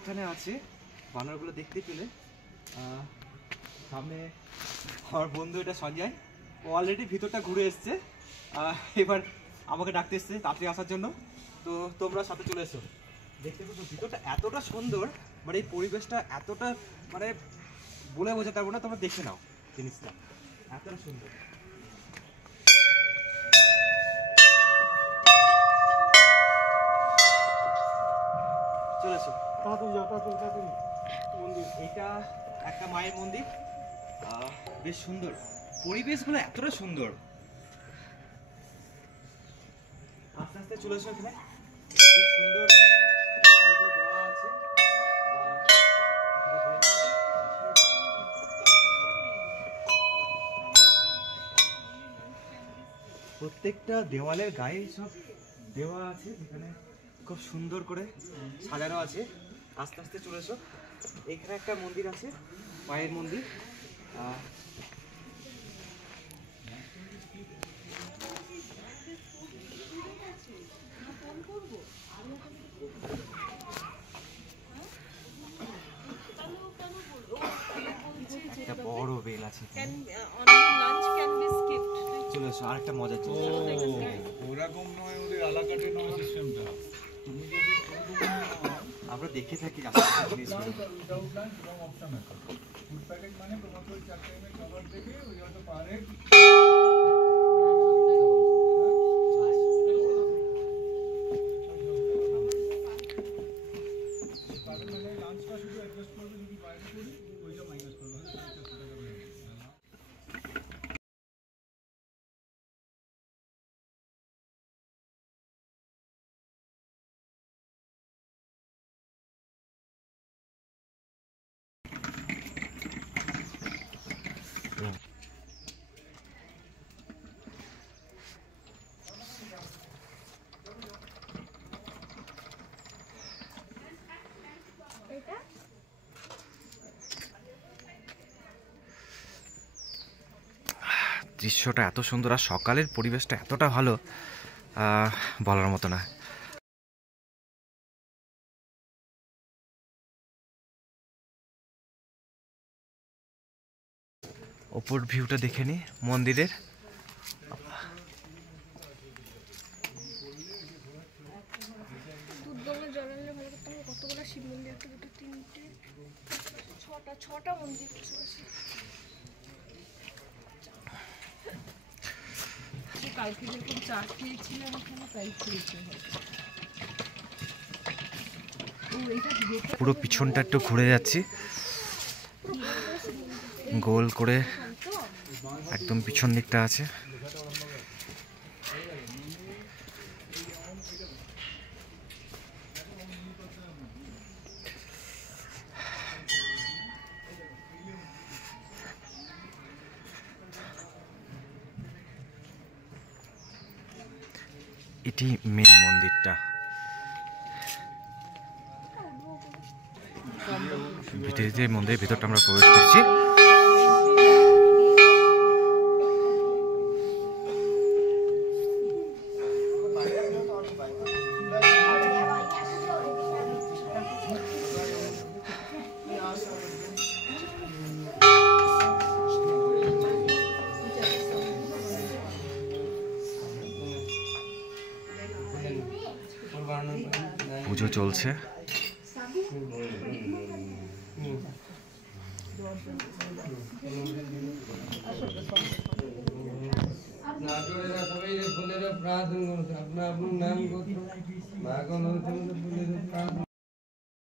এখানে আছে, বানরগুলো দেখতে পেলে। সামনে আমার বন্ধু, এটা সঞ্জয়, ও অলরেডি ভিতরটা ঘুরে এসছে, এবার আমাকে ডাকতে এসছে তাড়াতাড়ি আসার জন্য। তো তোমরা সাথে চলে এসো। দেখতে পাচ্ছ ভিতরটা এতটা সুন্দর, মানে এই পরিবেশটা এতটা, মানে বলে বোঝাতে পারবো না, তোমরা দেখে নাও জিনিসটা এতটা সুন্দর। চলে এসো, মন্দির, এটা একটা মায়ের মন্দির, বেশ সুন্দর, পরিবেশগুলো এতটা সুন্দর। আস্তে আস্তে চলে এসো, এখানে বেশ সুন্দর দেওয়া আছে। প্রত্যেকটা দেওয়ালের গায়ে সব দেওয়া আছে, যেখানে খুব সুন্দর করে সাজানো আছে। আস্তে আস্তে চলে এসো, এখানে একটা মন্দির আছে, মায়ের মন্দির। একটা বড় বেল আছে, চলে এসো, আরেকটা মজা চলছে। ওরকম নয়, ওদের আলাকাটে নয় সিস্টেমটা। আমরা দেখে থাকি ফুড প্যাকেট মানে তোমাকে ওই 4 টাইমের খাবার দেবে, ওই হয়তো পারে লাঞ্চটা শুধু অ্যাডজাস্ট করবে, যদি বাইরে করি ওইটা মাইনাস করবে, হয়তো 50 টাকা বেড়ে যাবে। দৃশ্যটা এত সুন্দর, আর সকালের পরিবেশটা এতটা ভালো, বলার মতো না। ওপর ভিউটা দেখে নি মন্দিরের। পুরো পিছনটা একটু ঘুরে যাচ্ছি, গোল করে একদম পিছন দিকটা আছে। এটি মেন মন্দিরটা। ভিতরে মন্দিরের ভিতরটা আমরা প্রবেশ করছি। পুজো চলছে। প্রার্থনা করছে, আপনার নাম গোত্র